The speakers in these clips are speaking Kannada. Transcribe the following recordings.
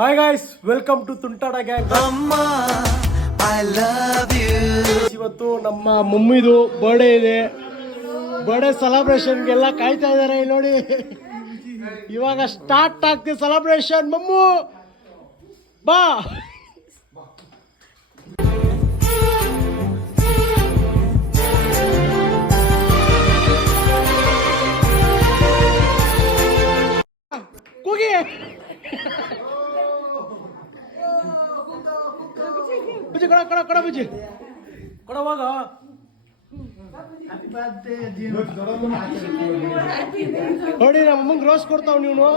Hi guys, welcome to Tuntada gang. ಇವತ್ತು ನಮ್ಮ ಮಮ್ಮಿದು ಬರ್ಡೇ ಇದೆ. ಬರ್ಡೇ ಸೆಲೆಬ್ರೇಷನ್ಗೆಲ್ಲ ಕಾಯ್ತಾ ಇದಾರೆ. ನೋಡಿ, ಇವಾಗ ಸ್ಟಾರ್ಟ್ ಆಗ್ತಿದೆ ಸೆಲೆಬ್ರೇಷನ್. ಮಮ್ಮು ಬಾ. ಕೂಗಿ ಬುಜ್ಜಿ ಕೊಡ ಬುಜ್ಜಿ ಕೊಡವಾಗ ನೋಡಿ, ನಮ್ಮ ಅಮ್ಮಂಗೆ ರೋಸ್ ಕೊಡ್ತಾವ್ ನೀವು.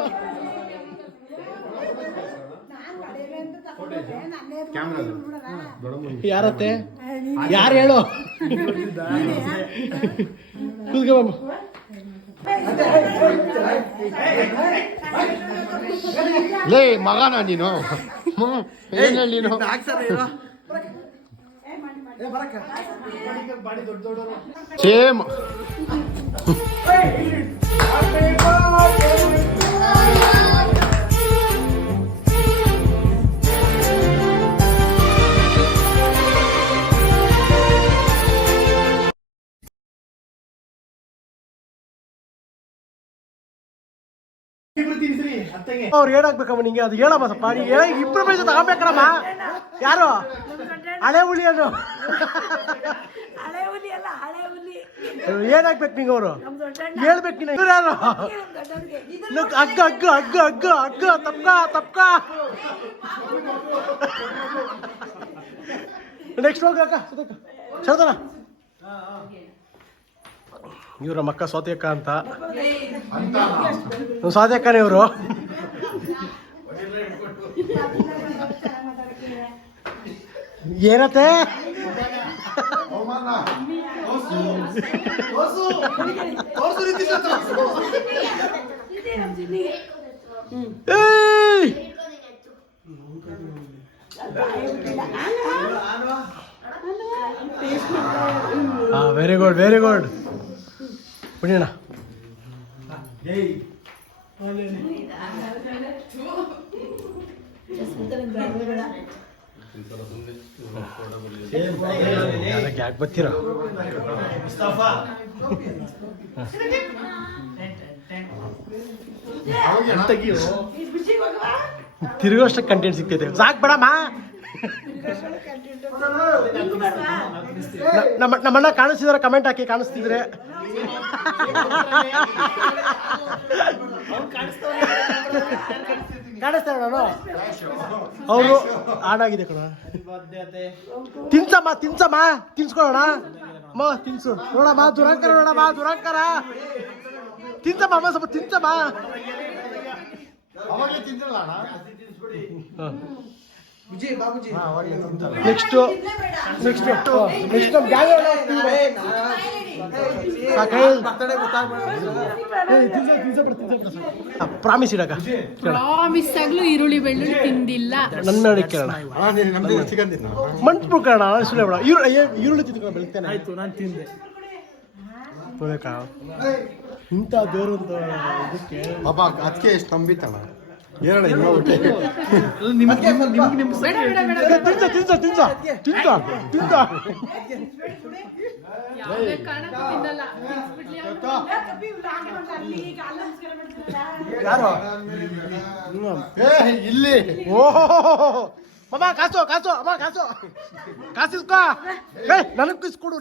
ಯಾರತ್ತೆ? ಯಾರು ಹೇಳು? ಕೂತ್ಕೊಮ್ಮ. ಲೇ ಮಗನ ನೀನು ಏನ್ ಹೇಳಿ ನೀನು? ಸೇಮ್ ಅವ್ರು ಹೇಳಾಕ್ಬೇಕಮ್ಮ ನಿಂಗೆ. ಅದು ಹೇಳಮ್ಮ ಸ್ವಲ್ಪ. ನೀ ಹೇಳ ಇಂಪ್ರೂವೈಸ್ ತಗೋಬೇಕಮ್ಮ. ಯಾರು? ಹಳೆ ಹುಲಿಯನ್ನು ಏನಾಗ್ಬೇಕು ನಿಂಗೆ? ಅವರು ಹೇಳ್ಬೇಕು. ನೀನು ಯಾರು? ಅಗ್ಗ ಅಗ್ಗ ಅಗ್ಗ ಅಗ್ಗ ಅಗ್ಗ ತಪ್ಕ ನೆಕ್ಸ್ಟ್ ಹೋಗ ಚರ್ದನ. ಇವ್ರ ಮಕ್ಕ ಸೌತೆಕ್ಕ ಅಂತ. ಸೌತೆಕ್ಕನೇ ಇವರು. ಏನತ್ತೆ? Very good, very good. ಪುಣ್ಯಣ್ಣ ಯಾಕೆ ಬರ್ತೀರ? ತಿರುಗೋಷ್ಟ ಕಂಟೆಂಟ್ ಸಿಗ್ತೈತೆ. ಸಾಕ್ ಬೇಡಮ್ಮ. ನಮ್ಮಣ್ಣ ಕಾಣಿಸ್ತಿದಾರೆ? ಕಮೆಂಟ್ ಹಾಕಿ ಕಾಣಿಸ್ತಿದ್ರೆ. ಕಾಣಿಸ್ತಾರ ನಾನು? ಅವರು ಆಡಾಗಿದೆ ಕಣ. ತಿನ್ಸಮ್ಮ ತಿನ್ಸ್ಕೊಳ್ಳೋಣ. ತಿನ್ಸು ನೋಡಮ್ಮ. ದುರಂಕರ ನೋಡಮ್ಮ, ದುರಂಕರ. ತಿನ್ಸಮ್ಮ ಅಮ್ಮ, ಸ್ವಲ್ಪ ತಿನ್ಸಮ್ಮ. ನೆಕ್ಸ್ಟ್ ಪ್ರಾಮಿಸ್ ಇಡಕ. ಪ್ರಾಮಿಸ್ ಆಗ್ಲೂ ಈರುಳ್ಳಿ ಬೆಳ್ಳುಳ್ಳಿ ತಿಂದಿಲ್ಲ. ನನ್ನ ಕೇಳೋಣ. ಮಂಟು ಕಾರಣ ಸುಳ್ಳು ಬೇಡ. ಈರುಳ್ಳಿ ತಿಂದ್ಕೊಂಡು ಬೆಳಿತೇನೆ. ಆಯ್ತು, ನಾನು ತಿಂದೆ. ಇಂಥ ದೇವ್ರು ಅಂತ ಇದಕ್ಕೆ ಪಾಪ ಅದಕ್ಕೆ ಎಷ್ಟು ನಂಬಿತಣ. ಇಲ್ಲಿ ಅಮ್ಮ ಕಾಸು ಅಮ್ಮ ಕಾಸಿಸ್ಕೋ. ನನಗೆ ಕಿಸ್ಕೊಡು.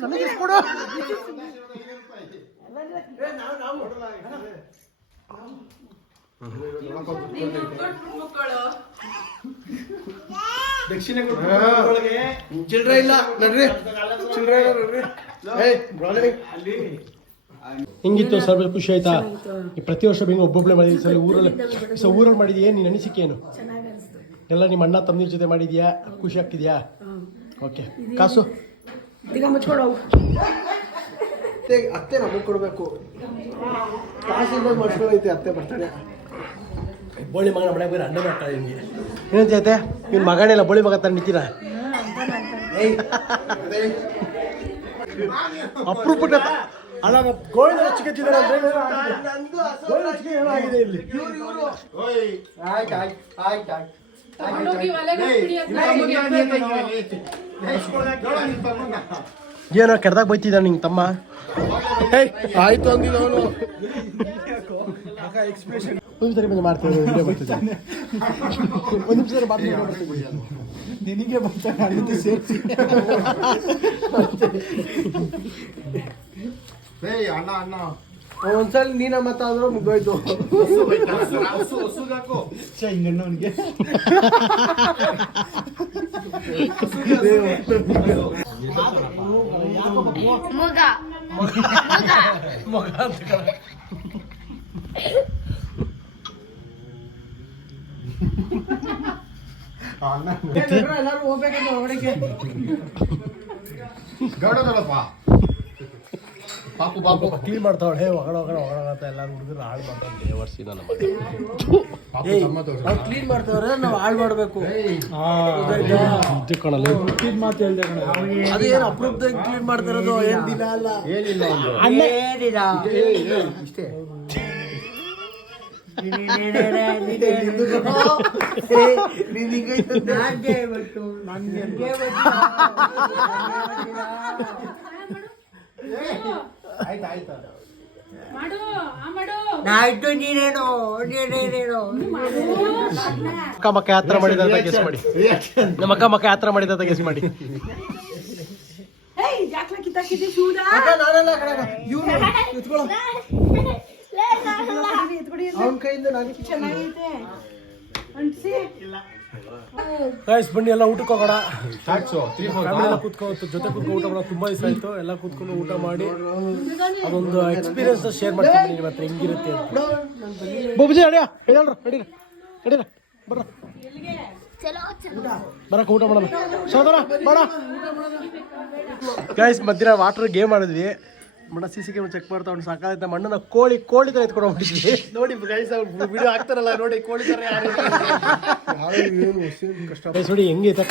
ದಕ್ಷಿಣ ಚಿಲ್ಡ್ರ ಇಲ್ಲ ನಡ್ರಿ. ಹಿಂಗಿತ್ತು ಸ್ವಲ್ಪ ಖುಷಿ ಆಯ್ತಾ? ಪ್ರತಿ ವರ್ಷ ಹಿಂಗೆ ಒಬ್ಬೊಬ್ಬಳೆ ಮಾಡಿದ್ವಿ. ಸಲ ಊರಲ್ಲಿ ಮಾಡಿದ್ಯಾ? ನೀನು ಅನಿಸಿಕೆ ಏನು? ಎಲ್ಲ ನಿಮ್ಮ ಅಣ್ಣ ತಮ್ಮನ ಜೊತೆ ಮಾಡಿದ್ಯಾ? ಖುಷಿ ಆಗ್ತಿದ್ಯಾ? ಓಕೆ. ಕಾಸು ಅತ್ತೆ ನಮಗೆ ಕೊಡ್ಬೇಕು. ಕಾಸಿಂದ ಮಾಡ್ಸ್ಕೊಳೈತೆ ಅತ್ತೆ ಬರ್ತಾರೆ. ಬೋಳಿ ಮಗನ ಮನೆಗೆ ಬೇರೆ ಅಣ್ಣ ಮಾಡ್ತಾ ನಿಮಗೆ ಏನು ಜೈತೆ? ನಿನ್ನ ಮಗನೆಲ್ಲ ಬೋಳಿ ಮಗ ತಂದು ನಿಂತೀರ. ಅಪರೂಪಕ್ಕೆ ಅಲ್ಲ ಗೋವಿಂದ ಚಿಕ್ಕತ್ತಿದ್ದಾರೆ ಅಂದ್ರೆ ಗೋವಿಂದ ಚಿಕ್ಕ ಏನಾಗಿದೆ ಇಲ್ಲಿ? ತಗೊಂಡೋಗಿ ಒಲೆಗೆ ಹಾಕ್ಬಿಡಿ ಅಂತ. ಏನೋ ಕೆಡ್ದಾಗ ಬೈತಿದ್ದ ನಿಂಗೆ ತಮ್ಮ. ಆಯ್ತು ಅಂದಿದ್ದವನು. ಒಂದು ನಿಮಿಷ ಮಾಡ್ತೀವಿ, ವಿಡಿಯೋ ಬರ್ತಿದ್ದೆ. ಒಂದು ನಿಮಿಷ ಮಾಡ್ತೀವಿ. ನಿನಗೆ ಬರ್ತಾನೆ ಸೇರಿಸಿ. ಅಣ್ಣ ಅಣ್ಣ ಒಂದ್ಸಲ ನೀನ ಮಾತಾದ್ರೂ ಮುಗ್ದೋಯ್ತು. ಹಿಂಗಣ್ಣವನಿಗೆ ಮಗ ಅಂತ ಕಣ. ಎಲ್ಲರೂ ಹೋಗ್ಬೇಕಂತ ಹೊರಗಡೆ ಪಾಪು ಪಾಪು ಕ್ಲೀನ್ ಮಾಡ್ತಾವಳೆ ಒಗಡ ಅಂತ ಎಲ್ಲರೂ ಹುಡುಗರು ಹಾಳು ಮಾಡ್ತಾರೆ. ವರ್ಷಿದ ನಮ್ಮ ಕ್ಲೀನ್ ಮಾಡ್ತಾವ್ರೆ, ನಾವು ಹಾಳು ಮಾಡ್ಬೇಕು. ಇದು ಕಣಲ್ಲ ಕ್ಲೀನ್ ಮಾತು ಹೇಳ್ದೆ ಕಣ. ಅದೇನು ಅಪ್ರೂಪದಾಗ ಕ್ಲೀನ್ ಮಾಡ್ತಾರದು, ಏನ್ ದಿನ ಅಲ್ಲ. ಏನಿಲ್ಲ ಇಷ್ಟೇ. ಆಯ್ತು ನೀನೇನು ಅಕ್ಕ ಮಕ್ಕ ಯಾತ್ರ ಮಾಡಿದ ಅಂತ ಗೆಸ್ ಮಾಡಿ. ನಮ್ಮ ಅಕ್ಕ ಮಕ್ಕ ಯಾತ್ರ ಮಾಡಿದ ಅಂತ ಗೆಸ್ ಮಾಡಿ. ಅವನ ಕೈಯಿಂದ ನಾನು ಗೈಸ್ ಬನ್ನಿ ಎಲ್ಲ ಊಟಕ್ಕೆ ಹೋಗೋಣ. ಫ್ಯಾಮಿಲಿ ಕೂತ್ಕೊಂಡು ಜೊತೆ ಕೂತ್ಕೊಂಡು ಊಟ ಮಾಡೋದು ತುಂಬಾ ದಿವಸ ಆಯ್ತು. ಎಲ್ಲ ಕೂತ್ಕೊಂಡು ಊಟ ಮಾಡಿ ಅದೊಂದು ಎಕ್ಸ್ಪೀರಿಯನ್ಸ್ ಶೇರ್ ಮಾಡ್ತೀನಿ ನಿಮ್ಮ ಹತ್ರ ಹೆಂಗಿರುತ್ತೆ ಅಂತ. ಬೊಬ್ಬುಜಿ ಅಡಿಯ ಹೇಳ್ರ ನಡೀರ ಬರ್ರ ಬರಕ್ಕೆ ಊಟ ಮಾಡೋಣ. ಸೋದರ ಬೇಡ ಗೈಸ್ ಮಧ್ಯಾಹ್ನ ವಾಟರ್ ಗೇಮ್ ಮಾಡಿದ್ವಿ. ಮಣ್ಣ ಸಿ ಕ್ಯಾಮ್ರಾ ಚೆಕ್ ಮಾಡ್ತಾ ಅವ್ನು ಸಾಕಾಯ್ತ. ಮಣ್ಣನ್ನ ಕೋಳಿ ತರ ಎತ್ಕೊಂಡು ಹೋಗ್ಬಿಟ್ಟಿದ್ವಿ. ನೋಡಿ ಗೈಸ್ ವಿಡಿಯೋ ಹಾಕ್ತಾರಲ್ಲ ನೋಡಿ, ಕೋಳಿ ತರ ಯಾರು ಗೈಸ್ ನೋಡಿ ಹೆಂಗೈತೆ.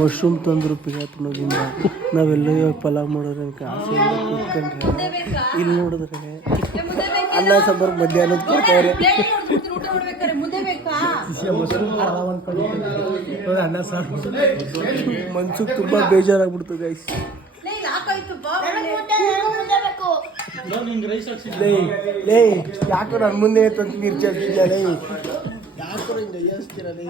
ಮಶ್ರೂಮ್ ತಂದ್ರು ಪಿಗಾತ್ಮದಿಂದ ನಾವೆಲ್ಲ ಇವಾಗ ಪಲಾವ್ ಮಾಡೋದ್ರೆ ಆಸೆಯಿಂದ ಕೂತ್ಕೊಂಡ್ರೆ ಇಲ್ಲಿ ನೋಡಿದ್ರೆ ಅನ್ನ ಸಾಂಬಾರು ಮಧ್ಯಾಹ್ನದ ಕೊಡ್ತಾರೆ. ಅನ್ನ ಸಾರು ಮನ್ಸಿಗೆ ತುಂಬಾ ಬೇಜಾರಾಗ್ಬಿಡ್ತು ಗೈಸ್. ಯಾಕೋ ನನ್ನ ಮುಂದೆ ತಂದು ನೀರು ಚೆಲ್ತಿದ್ಯಾ ಲೇ, ಯಾಕೋ ಹಿಂಗೆ ಅಯ್ಯಸ್ತೀರ ಲೇ.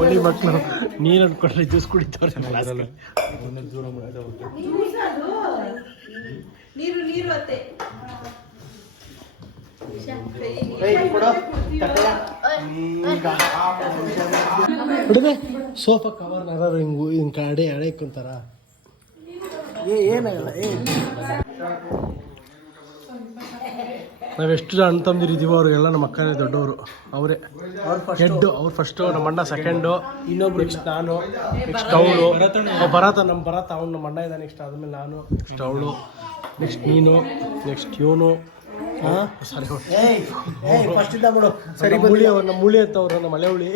ಒಳ್ಳೆ ಮಕ್ಕಳು ನೀರು ಅನ್ಕೊಂಡ್ರೆ ಜ್ಯೂಸ್ ಕುಡಿತವ್ರೆ. ಹುಡುಗ ಸೋಫಾ ಕವರ್ ಯಾರು ಹಿಂಗ್ ಕಡೆ ಎಳೆ ಕುಂತಾರ. ಏನಾಗಲ್ಲ. ನಾವೆಷ್ಟು ಅಣ್ಣ ತಮ್ಮದಿರಿದ್ದೀವೋ ಅವ್ರಿಗೆಲ್ಲ ನಮ್ಮ ಅಕ್ಕನೇ ದೊಡ್ಡವರು. ಅವರೇ ಹೆಡ್. ಅವ್ರು ಫಸ್ಟು, ನಮ್ಮ ಅಣ್ಣ ಸೆಕೆಂಡು, ಇನ್ನೊಬ್ರು ನೆಕ್ಸ್ಟ್ ನಾನು, ನೆಕ್ಸ್ಟ್ ಅವಳು ಭರತ. ನಮ್ಮ ಭರತ ಅವ್ನು ನಮ್ಮ ಅಣ್ಣ ಇದ್ದ. ನೆಕ್ಸ್ಟ್ ಆದ್ಮೇಲೆ ನಾನು, ನೆಕ್ಸ್ಟ್ ಅವಳು, ನೆಕ್ಸ್ಟ್ ನೀನು, ನೆಕ್ಸ್ಟ್ ಇವನು. ಸರಿ ಫಸ್ಟ್ ಇಂದ ಬಿಡು. ಸರಿ, ನಮ್ಮ ಮೂಳಿ ಅಂತ ಅವ್ರು ನಮ್ಮ ಮಳೆ ಹುಳಿ.